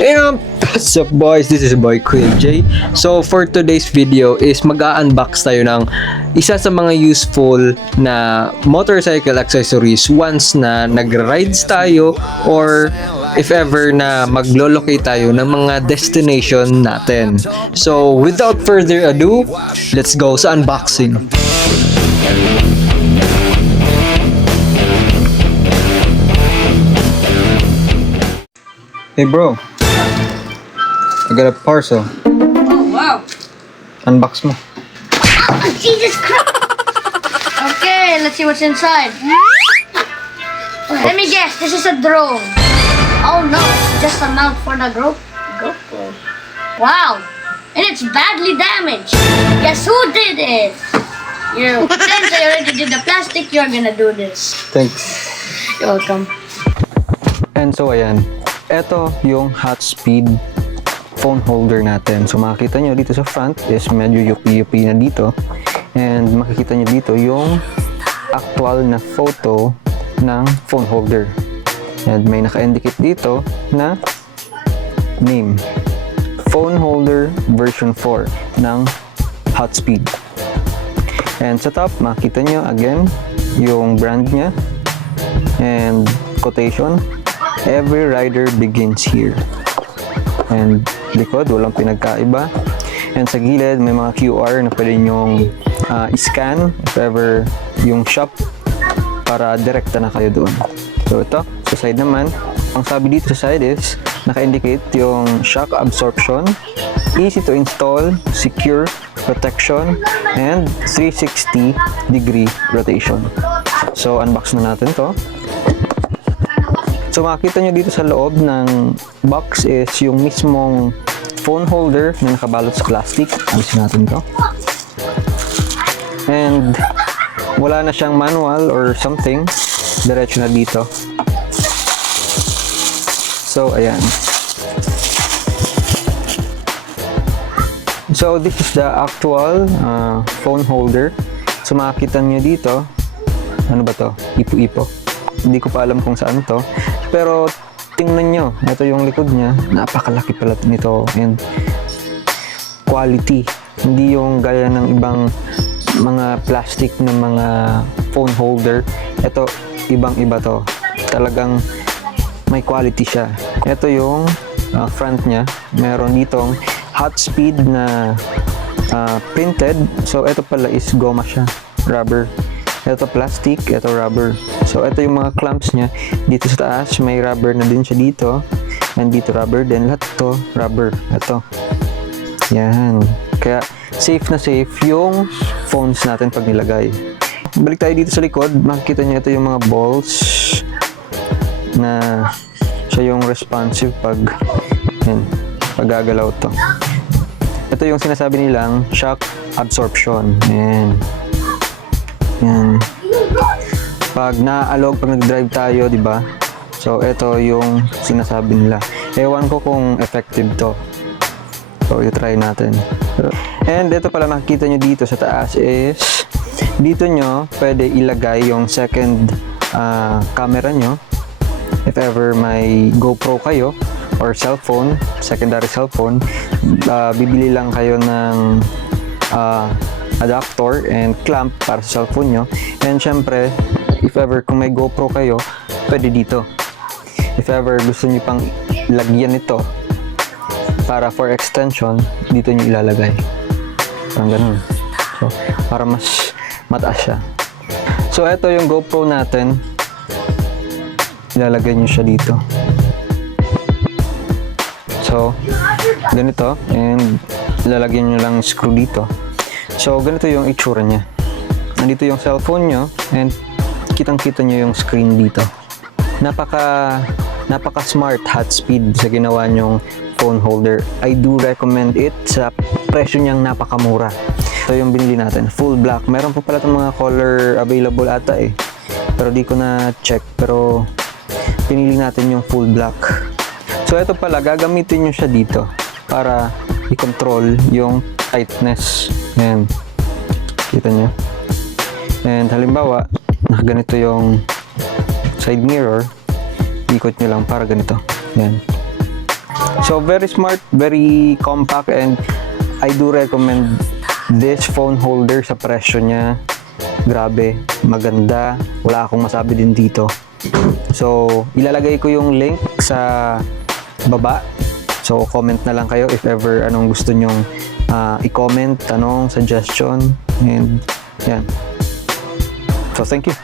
What's up boys, this is boy Quill J. So for today's video is mag-unbox tayo ng isa sa mga useful na motorcycle accessories once na nag-rides tayo or if ever na maglo-locate tayo ng mga destination natin. So without further ado, let's go sa unboxing. Hey bro, I got a parcel. Oh, wow. Unbox mo. Oh, Jesus Christ. Okay, let's see what's inside. Let me guess, this is a drone. Oh no, just a mount for the GoPro. Wow, and it's badly damaged. Guess who did it? You. Since I already did the plastic, you're gonna do this. Thanks. You're welcome. And so ayan, eto yung Hotspeed phone holder natin. So makikita nyo dito sa front is medyo yupi-yupi na dito. And makikita nyo dito yung actual na photo ng phone holder. And may naka-indicate dito na name. Phone holder version 4 ng Hotspeed. And sa top, makikita nyo again yung brand niya and quotation. Every rider begins here. And likod, walang pinagkaiba. And sa gilid, may mga QR na pwede nyong scan if ever yung shop para direkta na kayo doon. So ito, sa side naman, ang sabi dito sa side is naka-indicate yung shock absorption, easy to install, secure, protection, and 360 degree rotation. So unbox na natin to. So makikita nyo dito sa loob ng box is yung mismong phone holder na nakabalot sa plastic. Alisin natin to. And wala na siyang manual or something. Diretso na dito. So ayan. So this is the actual phone holder. So makikita nyo dito. Ano ba to? Ipo-ipo. Hindi ko pa alam kung saan to. Pero tingnan nyo, ito yung likod niya, napakalaki pala nito and quality. Hindi yung gaya ng ibang mga plastic na mga phone holder. Ito, ibang-iba to. Talagang may quality siya. Ito yung front niya. Meron ditong Hotspeed na printed. So, ito pala is goma siya. Rubber. Ito plastic, ito rubber. So, ito yung mga clamps niya. Dito sa taas, may rubber na din siya dito. And dito rubber din. Lahat ito, rubber. Ito. Yan. Kaya, safe na safe yung phones natin pag nilagay. Balik tayo dito sa likod. Makikita niyo ito yung mga balls na siya yung responsive pag gagalaw to. Ito yung sinasabi nilang shock absorption. Yan. Yan. Pag na-alog, pag nag-drive tayo, di ba? So, ito yung sinasabi nila. Ewan ko kung effective to. So, i-try natin. And ito pala makikita nyo dito sa taas is dito nyo pwede ilagay yung second camera nyo. If ever may GoPro kayo or cellphone, secondary cellphone, bibili lang kayo ng adapter and clamp para sa cellphone nyo. And syempre, if ever kung may GoPro kayo, pwede dito. If ever gusto nyo pang lagyan ito para for extension, dito nyo ilalagay. Parang ganun. So, para mas mataas siya. So, ito yung GoPro natin. Ilalagay nyo siya dito. So, ganito. And ilalagyan nyo lang screw dito. So, ganito yung itsura niya. Nandito yung cellphone nyo and kitang-kita nyo yung screen dito. Napaka-smart Hotspeed sa ginawa nyong phone holder. I do recommend it sa presyo niyang napakamura. So, yung binili natin, full black. Meron pa pala itong mga color available ata eh. Pero di ko na check. Pero, pinili natin yung full black. So, ito pala, gagamitin nyo siya dito para i-control yung tightness. Ayan. Kita nyo. And halimbawa, nakaganito yung side mirror. Ikot nyo lang para ganito. Ayan. So very smart, very compact, and I do recommend this phone holder sa presyo niya. Grabe, maganda. Wala akong masabi din dito. So, ilalagay ko yung link sa baba. So, comment na lang kayo if ever anong gusto nyong i-comment, tanong, suggestion, and yan. So, thank you.